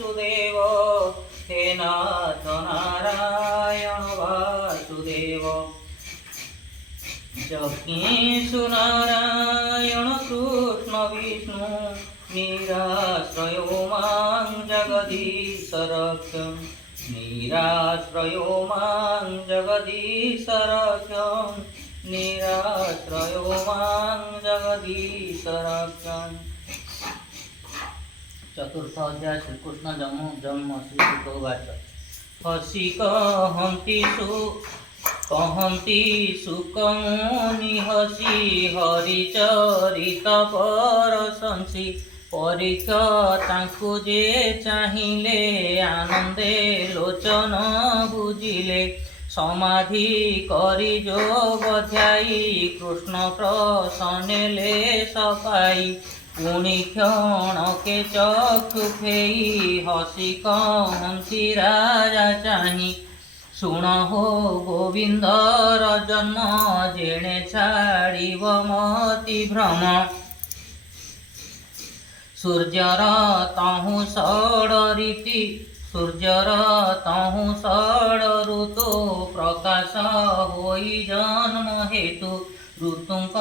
वासुदेव हे नाथ नारायण वासुदेव। जज्ञेषु नारायण कृष्ण विष्णु निराश्रयो मां जगदीश रक्ष। निराश्रयो मां जगदीश रक्ष। निराश्रयो मां जगदीश रक्ष। चतुर्थ अध्याय श्रीकृष्ण जन्म श्रीसुक उवाच। हसी कहती सुकमुनि हसी हरिचरित परशंसी। परीक्ष तांकु जे चाहिले आनंदे लोचन बुझिले। समाधि करी जोग ध्यायी कृष्ण प्रसन्नेले सपाई। पुनि क्षणके चक्षु फेई हसी कहती राजा चाही। शुण हो गोविंदर जन्म जेणे छाड़िब मति भ्रम। सूर्यर तहु षड रीति सूर्यर तहु षड ऋतु प्रकाश होई जन्म हेतु। ऋतुंक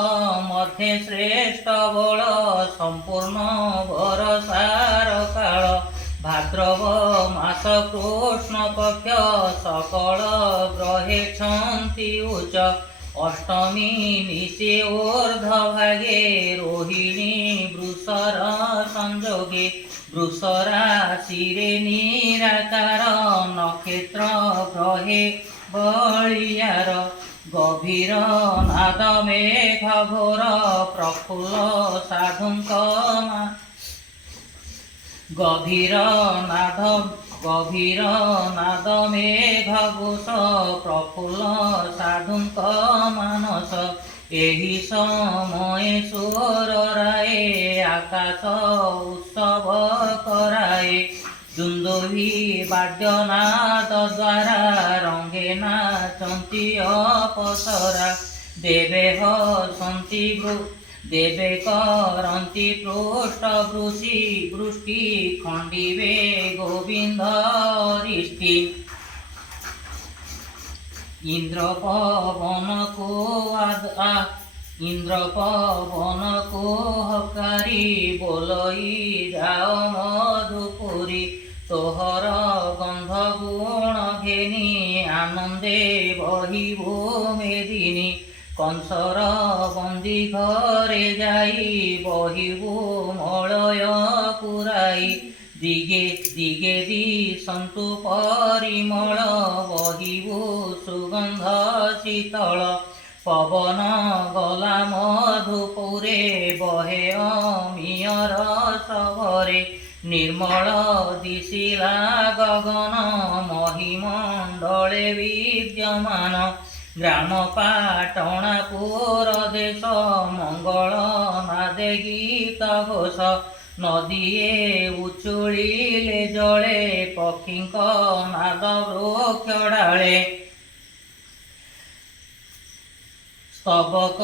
मध्य श्रेष्ठ बल संपूर्ण बरसार काल। भाद्रव मास कृष्ण पक्ष सकल ग्रहे छन्ति उच्च। अष्टमी निशे ऊर्ध्वभागे रोहिणी वृषर संयोगे। वृषराशिरे निराकार नक्षत्र ग्रहे बलियार। गभीर नाद मेघ घोर प्रफुल्ल साधुंक गभीर नाद मेघ घोष प्रफुल्ल साधुंक मानस। एहि समय सुर राय आकाश उत्सव कराए। दुन्दुभि वाद्यनाद द्वारा रंगे नाचन्ति अपसरा। देवे हसन्ति देवे करन्ति पृष्ठ वृष्टि खण्डिवे गोविन्द रिष्टि। इंद्र पवन को हकारी बोलई जाओ मधुपुरी। तोहर गंध गुण घेनी आनंदे बहिबो मेदिनी। कंसर बंदी घरे जाई बहिबो मलय पुराई। दिगे दिगे दिशन्तु परिमल बहिबो सुगंध शीतल। पवन गला मधुपुरे बहे अमियर सवरे। निर्मल दिशिला गगन महिमंडले विद्यमान। ग्राम पाटणापुर देश मंगल नादे गीत घोष। नदीए उछुलिले जले पक्षींक नाद वृक्ष डाले। स्तबक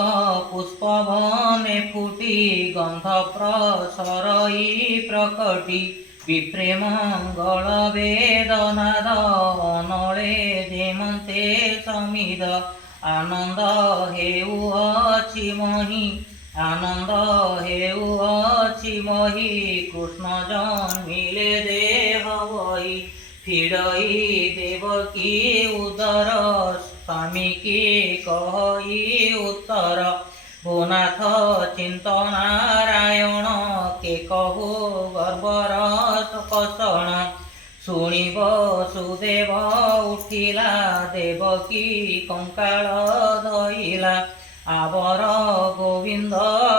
पुष्पवने फुटी गंध प्रसरई प्रकटी। विप्रे मंगल वेदनाद अनले जेमन्ते समिद। आनंद हेउअछि मही कृष्ण जन्मिले देह वही। फिरई देवकी उदर स्वामी की कही उत्तर। भुनाथ चिंत नारायण के कहु गर्वर कषण। शुणी वसुदेव उठिला देवकी कंकाल धइला। आवर गोविंद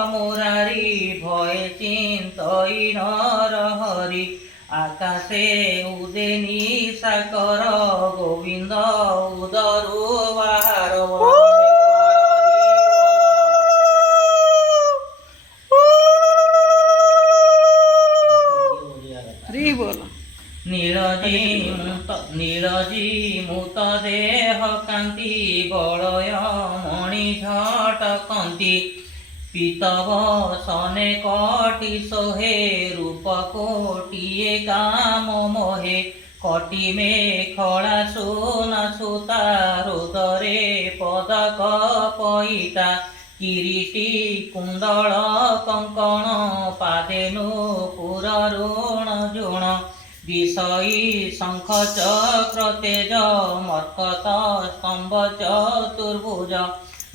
मुरारी भय चिंतई नरहरि। आकाशे उदेनी साकर गोविंद उदरु बाहार। नीरजी मुत देह कांति बलय मणि झटकंती। ପିତବ ସନେ କଟି ସୋହେ ରୂପ କୋଟିଏ କାମ ମୋହେ କଟି ମେଖଳା ସୁନା ସୁତା ହୃଦରେ ପଦକ ପଇତା କିରୀଟି କୁଣ୍ଡଳ କଙ୍କଣ ପାଦେ ନୂପୁର ଋଣ ଜୁଣ ବିଷୟୀ ଶଙ୍ଖ ଚକ୍ର ତେଜ ମର୍କତ ସ୍ତମ୍ଭ ଚତୁର୍ଭୁଜ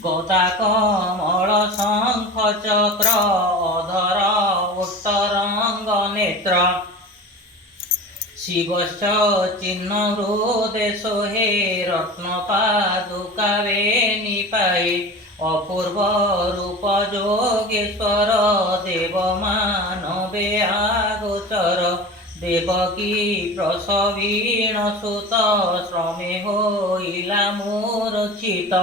ଗଦା କମଳ ଶଙ୍ଖ ଚକ୍ର ଅଧର ଉତ୍ତରଙ୍ଗ ନେତ୍ର ଶିବଶ୍ଚ ଚିହ୍ନ ହୃଦେ ସୋହେ ରତ୍ନ ପାଦୁକା ବେନି ପାଏ অপূর্ব রূপ যোগেশ্বর দেব মানবে আগোচর দেবকী প্রসবীণ সুত শ্রমে হইলা মূর্ছিত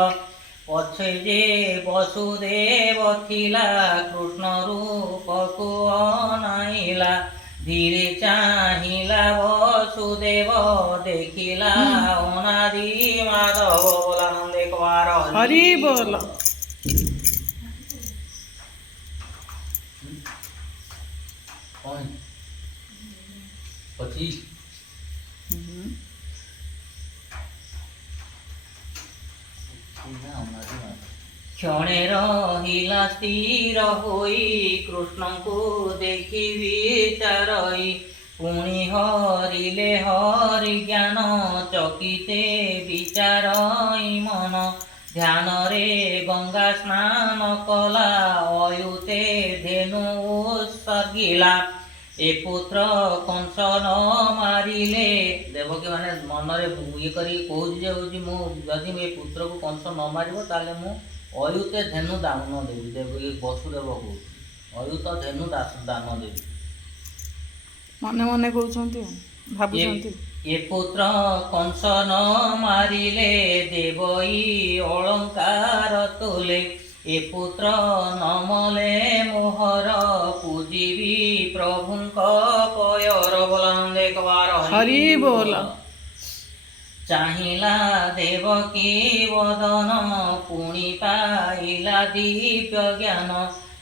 পছে যে বসুদেব থিলা কৃষ্ণ রূপকু অনাইলা ধীরে চাহিলা বসুদেব দেখিলা অনাদি মাধব বলানন্দে কুমার হরি বল। પછી କ୍ଷଣେ ରହିଲା ସ୍ଥିର ହୋଇ କୃଷ୍ଣଙ୍କୁ ଦେଖି ବିଚାରଇ ପୁଣି ହରିଲେ ହରି ଜ୍ଞାନ ଚକିତେ ବିଚାରଇ ମନ ଧ୍ୟାନରେ ଗଙ୍ଗା ସ୍ନାନ କଲା ଅୟୁତେ ଧେନୁ ଉତ୍ସର୍ଗିଲା ଏ ପୁତ୍ର କଂସ ନ ମାରିଲେ ଦେବକୀ ମାନେ ମନରେ ଇଏ କରି କହୁଛି ଯେ ହେଉଛି ମୁଁ ଯଦି ଏ ପୁତ୍ରକୁ କଂସ ନ ମାରିବ ତାହେଲେ ମୁଁ ଅୟୁତେ ଧେନୁ ଦାନ ଦେବି। ଦେବକୀ ବସୁଦେବ କହୁଛି ଅୟୁତ ଧେନୁ ଦାନ ଦେବି। ମନେ ମନେ କହୁଛନ୍ତି ଭାବୁଛନ୍ତି ଏ ପୁତ୍ର କଂସ ନ ମାରିଲେ ଦେବଇ ଅଳଙ୍କାର ତୋଲେ ଏ ପୁତ୍ର ନମଲେ ମୋହର ପୂଜିବି ପ୍ରଭୁଙ୍କ ପୟର ବୋଲାନନ୍ଦେ କବାର ହରି ବୋଲ। ଚାହିଁଲା ଦେବକୀ ବଦନ ପୁଣି ପାଇଲା ଦିବ୍ୟ ଜ୍ଞାନ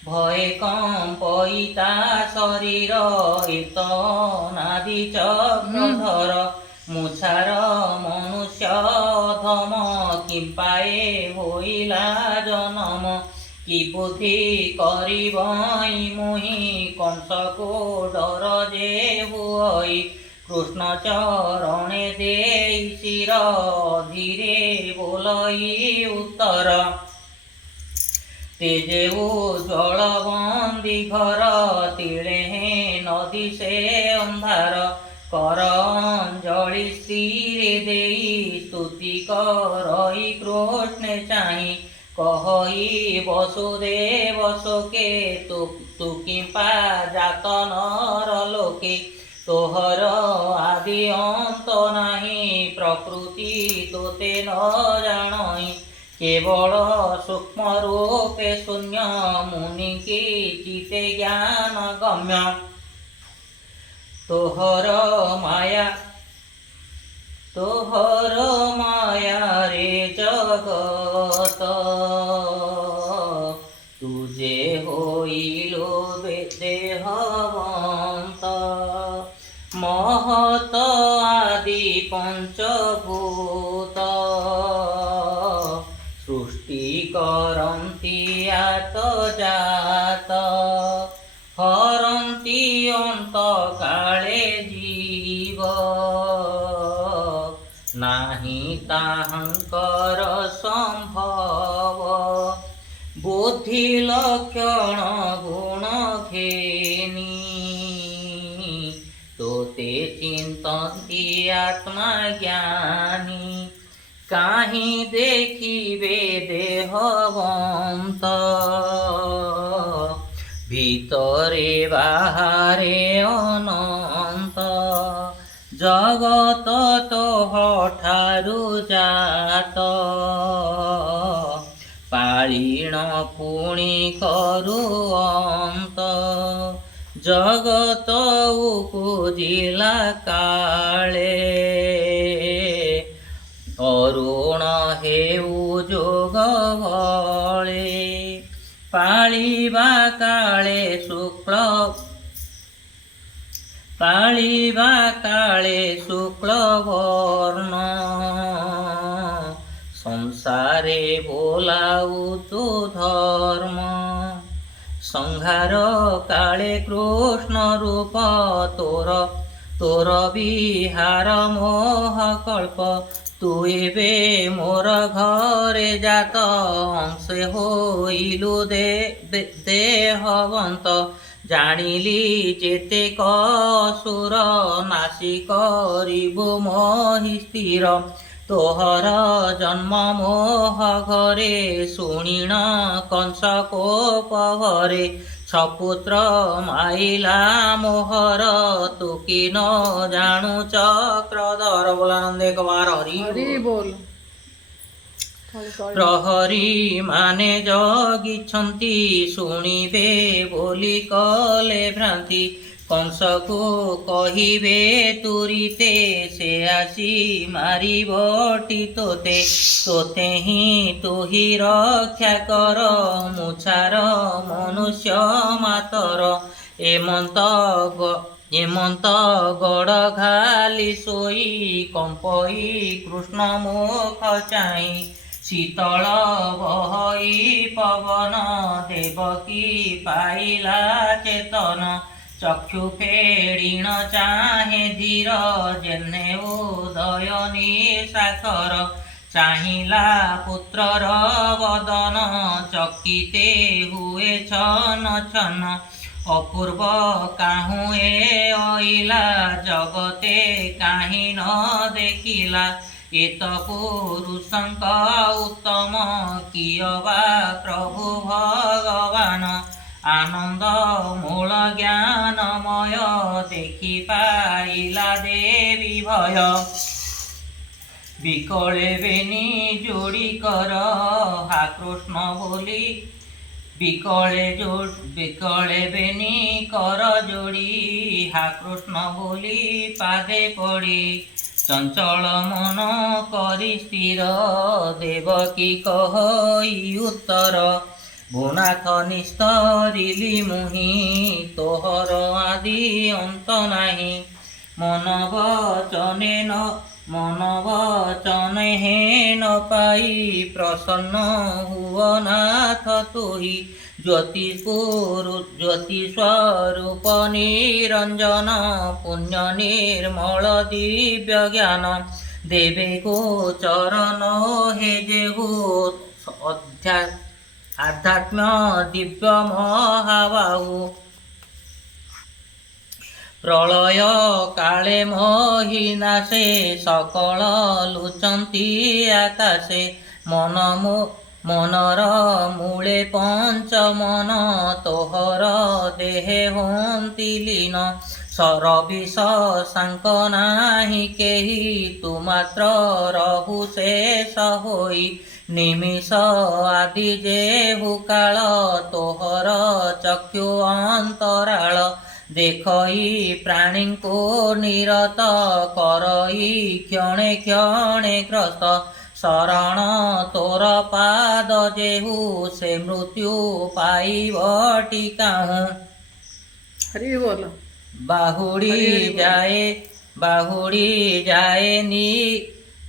ଭୟ କମ୍ପଇତା ଶରୀର ଏତ ନାଦି ଚକ୍ରଧର ମୁଛାର ମନୁଷ୍ୟ ଧମ କିମ୍ପାଏ ହୋଇଲା ଜନମ କି ବୁଦ୍ଧି କରିବଇ ମୁହିଁ କଂସକୁ ଡର ଯେ ହୁଅଇ କୃଷ୍ଣ ଚରଣେ ଦେଇ ଶିର ଧୀରେ ବୋଲଇ ଉତ୍ତର ତେଜେ ଉଜ୍ଜଳ ବନ୍ଦୀ ଘର ତିଳେ ନଦୀ ସେ ଅନ୍ଧାର କର ଅଞ୍ଜଳି ସ୍ଥିରେ ଦେଇ ସ୍ତୁତି କରଇ କୃଷ୍ଣେ ଚାହିଁ କହଇ ବସୁଦେବ ଶୋକେ ତୁ କିମ୍ପା ଜାତ ନର ଲୋକେ ତୋହର ଆଦି ଅନ୍ତ ନାହିଁ ପ୍ରକୃତି ତୋତେ ନ ଜାଣଇ କେବଳ ସୂକ୍ଷ୍ମ ରୂପେ ଶୂନ୍ୟ ମୁନି ଚିତେ ଜ୍ଞାନ ଗମ୍ୟ ତୋହର ମାୟାରେ ଜଗତ ତୁଜେ ହୋଇଲୁ ଦେହବନ୍ତ ମହତ ଆଦି ପଞ୍ଚଭୂତ ସୃଷ୍ଟି କରନ୍ତି ଆତ ଜାତ ହରନ୍ତି ଅନ୍ତ କାଳେ ଜୀବ ନାହିଁ ତାହାଙ୍କର ସମ୍ଭବ ବୁଦ୍ଧି ଲକ୍ଷଣ ଗୁଣ ଘେନି ତୋତେ ଚିନ୍ତନ୍ତି ଆତ୍ମା ଜ୍ଞାନୀ କାହିଁ ଦେଖିବେ ଦେହବନ୍ତ ଭିତରେ ବାହାରେ ଅନନ୍ତ ଜଗତ ତୋହଠାରୁ ଜାତ ପାଳିଣ ପୁଣି କରୁ ଅନ୍ତ ଜଗତ ଉପୁଜିଲା କାଳେ ଅରୁଣ ହେଉ ଯୋଗ ବଳେ ପାଳିବା ପାଳିବା କାଳେ ଶୁକ୍ଳ ବର୍ଣ୍ଣ ସଂସାରେ ବୋଲାଉ ତୁ ଧର୍ମ ସଂହାର କାଳେ କୃଷ୍ଣ ରୂପ ତୋର ତୋର ବିହାର ମୋହ କଳ୍ପ ତୁ ଏବେ ମୋର ଘରେ ଜାତ ଅଂଶେ ହୋଇଲୁ ଦେହବନ୍ତ ଜାଣିଲି ଯେତେକ ଅସୁର ନାଶି କରିବୁ ମୋହି ସ୍ଥିର ତୋହର ଜନ୍ମ ମୋହ ଘରେ ଶୁଣିଣ କଂସ କୋପ ଭରେ ଛପୁତ୍ର ମାଇଲା ମୋହର ତୁ କି ନ ଜାଣୁ ଚକ୍ରଧର ବୋଲାନନ୍ଦେ କବାର ହରି हरि बोल ପ୍ରହରୀ ମାନେ ଜଗିଛନ୍ତି ଶୁଣିବେ ବୋଲି କଲେ ଭ୍ରାନ୍ତି କଂସକୁ କହିବେ ତୁରିତେ ସେ ଆସି ମାରିବଟି ତୋତେ ହିଁ ତୁହି ରକ୍ଷା କର ମୁଛାର ମନୁଷ୍ୟ ମାତର ଏମନ୍ତ ଗଡ଼ ଘାଲି ଶୋଇ କମ୍ପଇ କୃଷ୍ଣ ମୁଖ ଚାହିଁ ଶୀତଳ ବହଇ ପବନ ଦେବକୀ ପାଇଲା ଚେତନ ଚକ୍ଷୁ ଫେଡ଼ିଣ ଚାହେଁ ଧୀର ଯେହ୍ନେ ଉଦୟ ନିଶାଖର ଚାହିଁଲା ପୁତ୍ରର ବଦନ ଚକିତେ ହୁଏ ଛନ ଛନ ଅପୂର୍ବ କାହୁଁ ଏ ଅଇଲା ଜଗତେ କାହିଁ ନ ଦେଖିଲା ଏତ ପୁରୁଷଙ୍କ ଉତ୍ତମ କିୟ ବା ପ୍ରଭୁ ଭଗବାନ ଆନନ୍ଦ ମୂଳ ଜ୍ଞାନମୟ ଦେଖି ପାଇଲା ଦେବୀ ଭୟ ବିକଳେ ବେନି ଯୋଡ଼ି କର হা কৃষ্ণ বলি বিকଳେ বেনি কর ଯୋଡ଼ି হা কৃষ্ণ বলি পাদে পড়ি চঞ্চল মন କରି ସ୍ଥିର ଦେବକୀ କହଇ ଉତ୍ତର ଭୁନାଥ ନିସ୍ତରିଲି ମୁହିଁ ତୋହର ଆଦି ଅନ୍ତ ନାହିଁ ମନ ବଚନେ ନ ପାଇ ପ୍ରସନ୍ନ ହୁଅ ନାଥ ତୁହି ଜ୍ୟୋତି ସ୍ୱରୂପ ନିରଞ୍ଜନ ପୁଣ୍ୟ ନିର୍ମଳ ଦିବ୍ୟ ଜ୍ଞାନ ଦେବେ ଗୋଚରଣ ହେ ଯେହୁ ଆଧ୍ୟାତ୍ମ ଦିବ୍ୟ ମହାବାହୁ ପ୍ରଳୟ କାଳେ ମୋହିନାଶେ ସକଳ ଲୁଚନ୍ତି ଆକାଶେ ମନର ମୂଳେ ପଞ୍ଚ ମନ ତୋହର ଦେହେ ହୁଅନ୍ତି ଲୀନ ସରବିଷ ସାଙ୍କ ନାହିଁ କେହି ତୁ ମାତ୍ର ରହୁ ଶେଷ ହୋଇ ନିମିଷ ଆଦି ଯେହୁ କାଳ ତୋହର ଚକ୍ଷୁ ଅନ୍ତରାଳ ଦେଖଇ ପ୍ରାଣୀଙ୍କୁ ନିରତ କରଇ କ୍ଷଣେ କ୍ଷଣେ ଗ୍ରସ୍ତ ଶରଣ ତୋର ପାଦ ଯେହୁ ସେ ମୃତ୍ୟୁ ପାଇବଟି କାହୁଁ हरि बोल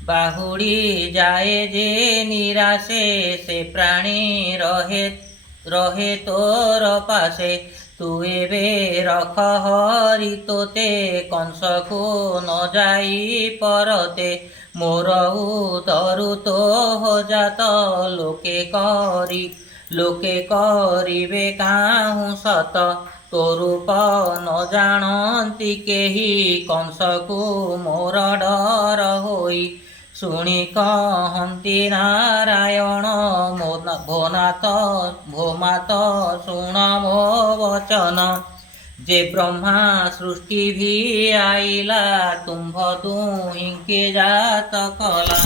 ବାହୁଡ଼ି ଯାଏ ଯେ ନିରାଶେ ସେ ପ୍ରାଣୀ ରହେ ତୋର ପାଶେ ତୁ ଏବେ ରଖ ହରି ତୋତେ କଂସକୁ ନ ଯାଇ ପରତେ ମୋର ଉଦରୁ ତୋହ ଜାତ ଲୋକେ କରିବେ କାହୁଁ ସତ ତୋ ରୂପ ନ ଜାଣନ୍ତି କେହି କଂସକୁ ମୋର ଡର ହୋଇ ଶୁଣି କହନ୍ତି ନାରାୟଣ ଭୋ ମାତ ଶୁଣ ମୋ ବଚନ ଯେ ବ୍ରହ୍ମା ସୃଷ୍ଟି ଭି ଆଇଲା ତୁମ୍ଭ ଦୁହିଁଙ୍କେ ଜାତ କଲା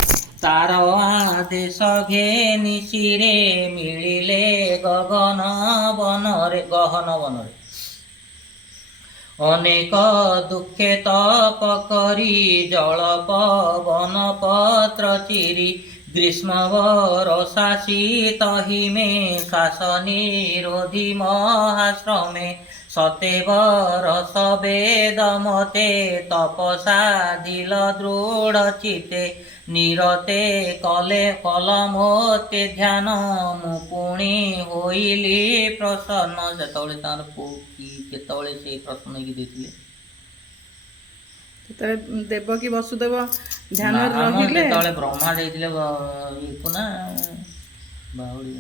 ତାର ଆଦେଶ ଘେନି ଶିରେ ମିଳିଲେ ଗହନ ବନରେ ଅନେକ ଦୁଃଖେ ତପ କରି ଜଳ ପବନ ପତ୍ର ଚିରି ଗ୍ରୀଷ୍ମ ବରଷା ଶୀତ ହିମେ ଶ୍ୱାସ ନିରୋଧୀ ମହାଶ୍ରମେ सतेव रस वेद मते तपसाधिल दृढ़ चिते निरते कले कलमते ध्यान मु पुणी होइली प्रसन्न सेतବେଳେ ତାର କି କେତେବେଳେ ସେ ପ୍ରଶ୍ନ ନେଇକି ଦେଇଥିଲେ ସେତେବେଳେ ଦେବକୀ ବସୁଦେବ ଧ୍ୟାନରେ ଆମ ରହିଲେ ଯେତେବେଳେ ବ୍ରହ୍ମା ଦେଇଥିଲେ ଇଏକୁ ନା ବାହୁଡ଼ି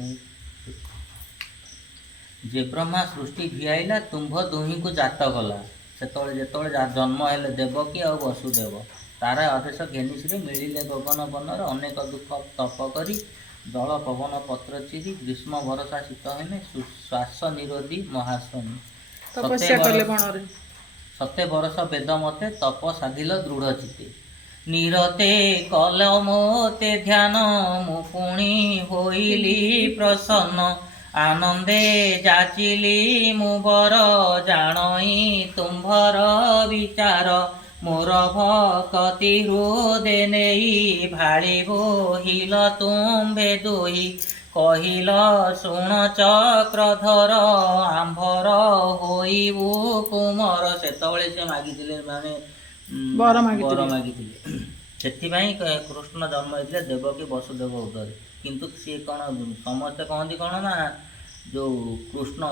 ଯେ ବ୍ରହ୍ମା ସୃଷ୍ଟି ଭିଆଇଲା ତୁମ୍ଭ ଦୁହିଁକୁ ଜାତ କଲା ସେତେବେଳେ ଯେତେବେଳେ ଜନ୍ମ ହେଲେ ଦେବକୀ ଆଉ ବସୁଦେବ ତାର ଆଦେଶ ଘେନିଶ୍ରୀ ମିଳିଲେ ଗଗନ ବନରେ ଅନେକ ଦୁଃଖ ତପ କରି ଜଳ ପବନ ପତ୍ର ଚିରି ଗ୍ରୀଷ୍ମ ଭରସା ଶୀତ ହେଲେ ଶ୍ୱାସ ନିରୋଧୀ ମହାଶ୍ରମୀ ତପସ୍ୟା କଲେ ବଣରେ ସତେ ବରଷ ବେଦ ମତେ ତପ ସାଧିଲ ଦୃଢ଼ ଚିତେ ନିରତେ କଲ ମୋତେ ଧ୍ୟାନ ମୁଁ ପୁଣି ହୋଇଲି ପ୍ରସନ୍ନ ଆନନ୍ଦେ ଯାଚିଲି ମୁଁ ବର ଜାଣଇ ତୁମ୍ଭର ବିଚାର ମୋର ଭକତି ହୃଦେ ନେଇ ଭାଳି ବୋହିଲ ତୁମ୍ଭେ ଦୁଇ କହିଲ ଶୁଣ ଚକ୍ରଧର ଆମ୍ଭର ହୋଇବୁ କୁମର ସେତେବେଳେ ସେ ମାଗିଥିଲେ ମାନେ ବର ମାଗିଥିଲେ ସେଥିପାଇଁ କୃଷ୍ଣ ଜନ୍ମ ହେଇଥିଲେ ଦେବକୀ ବସୁଦେବ ଉଦରେ କିନ୍ତୁ ସିଏ କ'ଣ ସମସ୍ତେ କହନ୍ତି କ'ଣ ନା ଯେଉଁ କୃଷ୍ଣ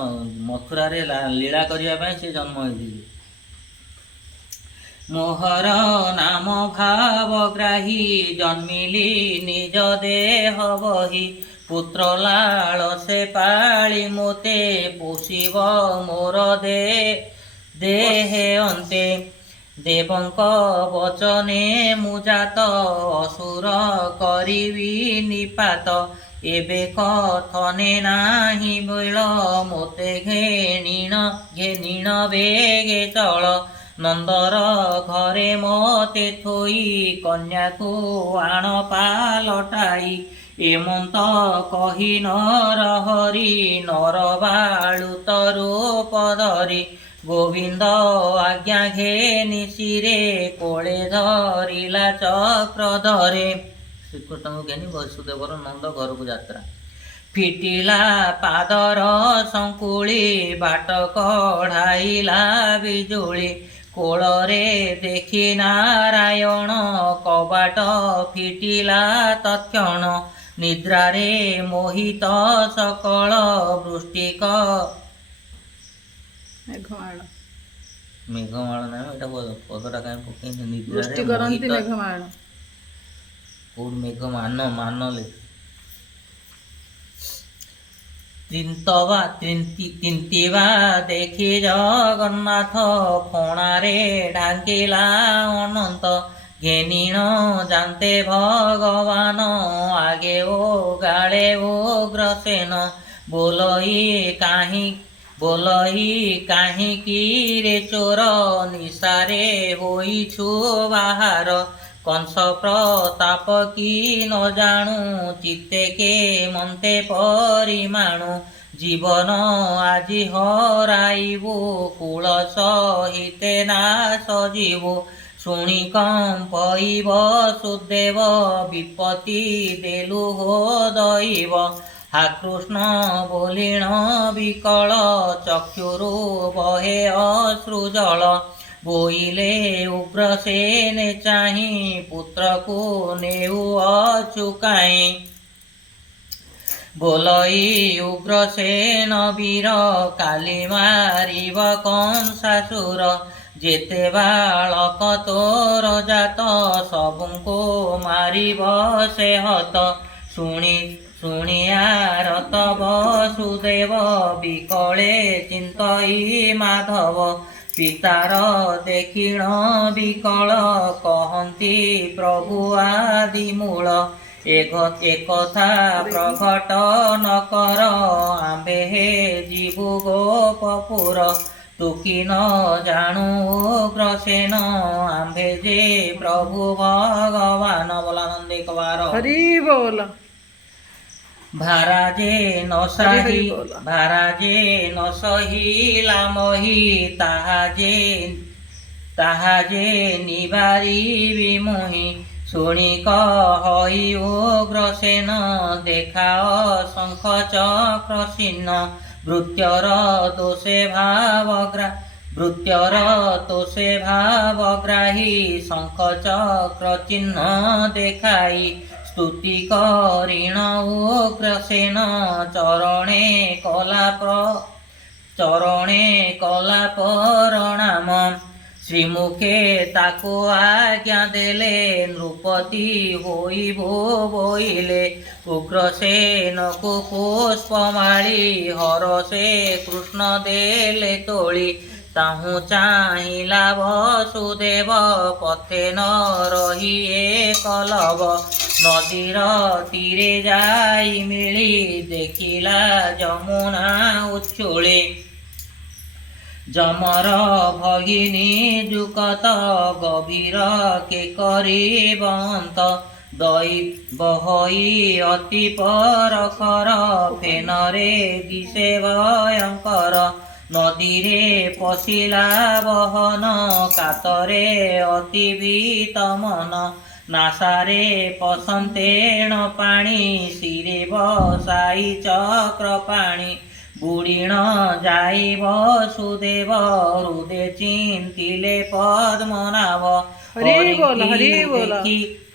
ମଥୁରାରେ ଲୀଳା କରିବା ପାଇଁ ସେ ଜନ୍ମ ହେଇଥିଲେ ମୋହର ନାମ ଭାବଗ୍ରାହୀ ଜନ୍ମିଲି ନିଜ ଦେହ ବହି ପୁତ୍ର ଲାଳ ସେ ପାଳି ମୋତେ ପୋଷିବ ମୋର ଦେହେ ଅନ୍ତେ ଦେବଙ୍କ ବଚନେ ମୁଁ ଜାତ ଅସୁର କରିବି ନିପାତ ଏବେ କଥନେ ନାହିଁ ବେଳ ମୋତେ ଘେନିଣ ବେଗେ ଚଳ ନନ୍ଦର ଘରେ ମୋତେ ଥୋଇ କନ୍ୟାକୁ ଆଣ ପାଲଟାଇ ଏମନ୍ତ କହି ନର ହରି ନର ବାଳୁତ ରୂପ ଧରି ଗୋବିନ୍ଦ ଆଜ୍ଞା ଘେନି ଶିରେ କୋଳେ ଧରିଲା ଚକ୍ର ଧରେ ଶ୍ରୀକୃଷ୍ଣଙ୍କୁ ଘେନି ବସୁଦେବର ନନ୍ଦ ଘରକୁ ଯାତ୍ରା ଫିଟିଲା ପାଦର ଶଙ୍କୁଳି ବାଟ କଢ଼ାଇଲା ବିଜୁଳି କୋଳରେ ଦେଖି ନାରାୟଣ କବାଟ ଫିଟିଲା ତତ୍କ୍ଷଣ ନିଦ୍ରାରେ ମୋହିତ ସକଳ ବୃଷ୍ଟିକ ମେଘମାଳ ନାହିଁ ଏଇଟା ପଦଟା କାହିଁ ପକେଇନି ନିଦ୍ରାରେ ମେଘମାଳ କୋଉଠି ମାନଲେ ତିନ୍ତିବା ଦେଖି ଜଗନ୍ନାଥ ଫଣାରେ ଢାଙ୍କିଲା ଅନନ୍ତ ଘେନିଣ ଜାନ୍ତେ ଭଗବାନ ଆଗେ ଓ ଗାଳେ ଉଗ୍ରସେନ ବୋଲଇ କାହିଁକି ରେ ଚୋର ନିଶାରେ ହୋଇଛୁ ବାହାର କଂସ ପ୍ରତାପ କି ନ ଜାଣୁ ଚିତ୍ତେ କେ ମନ୍ତେ ପରିମାଣୁ ଜୀବନ ଆଜି ହରାଇବୁ କୂଳ ସହିତେ ନାଶ ଯିବୁ ଶୁଣି କମ୍ପଇବ ସୁଦେବ ବିପତ୍ତି ଦେଲୁ ହୋ ଦଇବ हा कृष्ण बोलिण विकल चक्षुरु बहे अश्रुजल बोइले उग्रसेन चाहि पुत्र को नेउ अचुकाई बोलई उग्रसेन वीर काली मारिब कंसासुर जेते बालक तोर जात सबुको मारिब से हत शुणिया रत वसुदेव विकले चिंतई माधव पितार देखिण विकल कहती प्रभु आदि मूल एकथा प्रकट न कर आंबे हे जीवु गोपपुर तुकी न जानू उग्रसेन आंबे जे प्रभु भगवान बोलानंद एक बार हरि बोल भाराजे न सहिला मही ताहाजे निबारी मोहि शुणी कहि उग्रसेन देखा शंख चक्र चिन्ह ଭୃତ୍ୟର ଦୋଷେ ଭାବଗ୍ରାହୀ ଶଙ୍ଖ ଚକ୍ର ଚିହ୍ନ ଦେଖାଇ ସ୍ତୁତି କରିଣ ଉଗ୍ରସେନ ଚରଣେ କଲା ପ୍ରଣାମ। ଶ୍ରୀମୁଖେ ତାକୁ ଆଜ୍ଞା ଦେଲେ ନୃପତି ହୋଇବୁ ବୋଇଲେ ଉଗ୍ରସେନକୁ ପୁଷ୍ପମାଳି ହରଷେ କୃଷ୍ଣ ଦେଲେ ତୋଳି। ତାହୁ ଚାହିଁଲା ବସୁଦେବ ପଥେ ନ ରହି ଏକଲବ ନଦୀର ତୀରେ ଯାଇ ମିଳି ଦେଖିଲା ଯମୁନା ଉଛୁଳି। ଯମର ଭଗିନୀ ଯୁକତ ଗଭୀର କେ କରିବନ୍ତ ବହଇ ଅତି ପରଖର ଫେନରେ ଦିଶେ ଭୟଙ୍କର। ନଦୀରେ ପଶିଲା ବହନ କାତରେ ଅତି ଭୀତ ମନ ନାସାରେ ପସନ୍ତେଣ ପାଣି ଶିରେ ବସାଇ ଚକ୍ର ପାଣି। ବୁଡ଼ିଣ ଯାଇ ବସୁଦେବ ହୃଦେ ଚିନ୍ତିଲେ ପଦ୍ମନାଭ। हरि बोल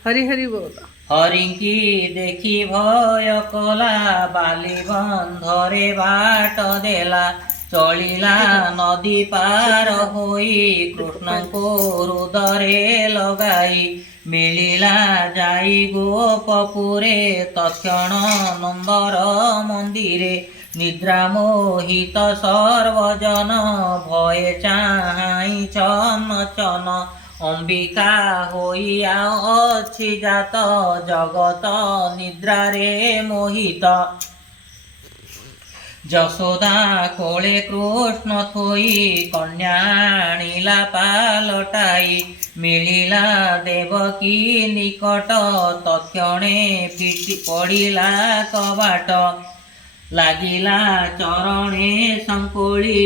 हरि हरि बोल। ହରିଙ୍କି ଦେଖି ଭୟ କଲା ବାଲି ବନ୍ଧରେ ବାଟ ଦେଲା ଚଳିଲା ନଦୀ ପାର ହୋଇ କୃଷ୍ଣଙ୍କୁ ହୃଦରେ ଲଗାଇ। ମିଳିଲା ଯାଇ ଗୋପପୁରେ ତକ୍ଷଣ ନନ୍ଦର ମନ୍ଦିରେ ନିଦ୍ରା ମୋହିତ ସର୍ବଜନ ଭୟେ ଚାହିଁ ଚନ ଚନ। ଅମ୍ବିକା ହୋଇ ଅଛି ଜାତ ଜଗତ ନିଦ୍ରାରେ ମୋହିତ। ଯଶୋଦା କୋଳେ କୃଷ୍ଣ ଥୋଇ କନ୍ୟା ଆଣିଲା ପାଲଟାଇ। ମିଳିଲା ଦେବକୀ ନିକଟ ତକ୍ଷଣେ ପଡ଼ିଲା କବାଟ। ଲାଗିଲା ଚରଣେ ସଙ୍କୁଳି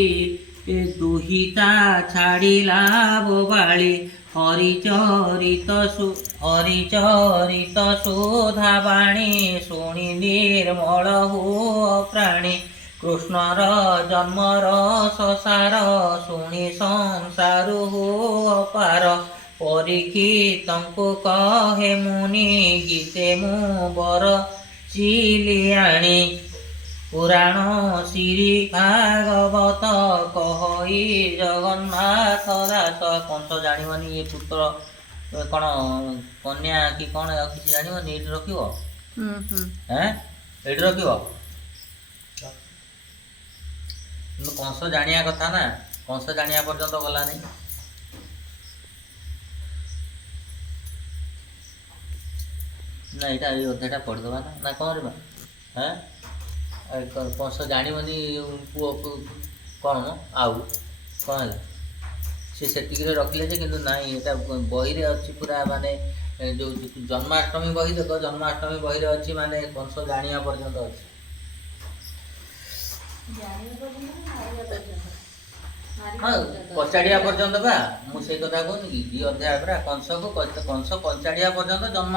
ଦୁହିତା ଛାଡ଼ିଲା ବୋବାଳି। ହରିଚରିତ ସୁଧାବାଣୀ ଶୁଣି ନିର୍ମଳ ହୁଅ ପ୍ରାଣୀ। କୃଷ୍ଣର ଜନ୍ମର ସଂସାର ଶୁଣି ସଂସାରୁ ହୁଅ ପାର। ପରୀକ୍ଷିତଙ୍କୁ କହେ ମୁନି ଗୀତେ ମୁଁ ବର ଚିଲିଆଣି। ପୁରାଣ ଶ୍ରୀ ଭାଗବତ କହଇ ଜଗନ୍ନାଥ ଦାସ। କଂସ ଜାଣିବନି ଏ ପୁତ୍ର କ'ଣ କନ୍ୟା କି କ'ଣ କିଛି ଜାଣିବନି ଏଇଠି ରଖିବ। ଏଇଠି ରଖିବ କିନ୍ତୁ କଂସ ଜାଣିବା କଥା ନା। କଂସ ଜାଣିବା ପର୍ଯ୍ୟନ୍ତ ଗଲାନି। ନା ଏଇଟା ଏଇ ଅଧ୍ୟାୟଟା ପଢ଼ିଦେବା ନା କ'ଣ କରିବା। କଂସ ଜାଣିବନି ପୁଅକୁ କ'ଣ ଆଉ କ'ଣ ହେଲା। ସେ ସେତିକିରେ ରଖିଲେ ଯେ କିନ୍ତୁ ନାଇଁ ଏଇଟା ବହିରେ ଅଛି ପୁରା ମାନେ ଯେଉଁ ଜନ୍ମାଷ୍ଟମୀ ବହି ଦେଖ ଜନ୍ମାଷ୍ଟମୀ ବହିରେ ଅଛି ମାନେ କଂସ ଜାଣିବା ପର୍ଯ୍ୟନ୍ତ ଅଛି। ହଁ କଚାଡ଼ିବା ପର୍ଯ୍ୟନ୍ତ ବା ମୁଁ ସେଇ କଥା କହୁନି କି 2 ଅଧ୍ୟାୟ ପୁରା କଂସ କଞ୍ଚାଡ଼ିବା ପର୍ଯ୍ୟନ୍ତ ଜନ୍ମାଷ୍ଟମୀ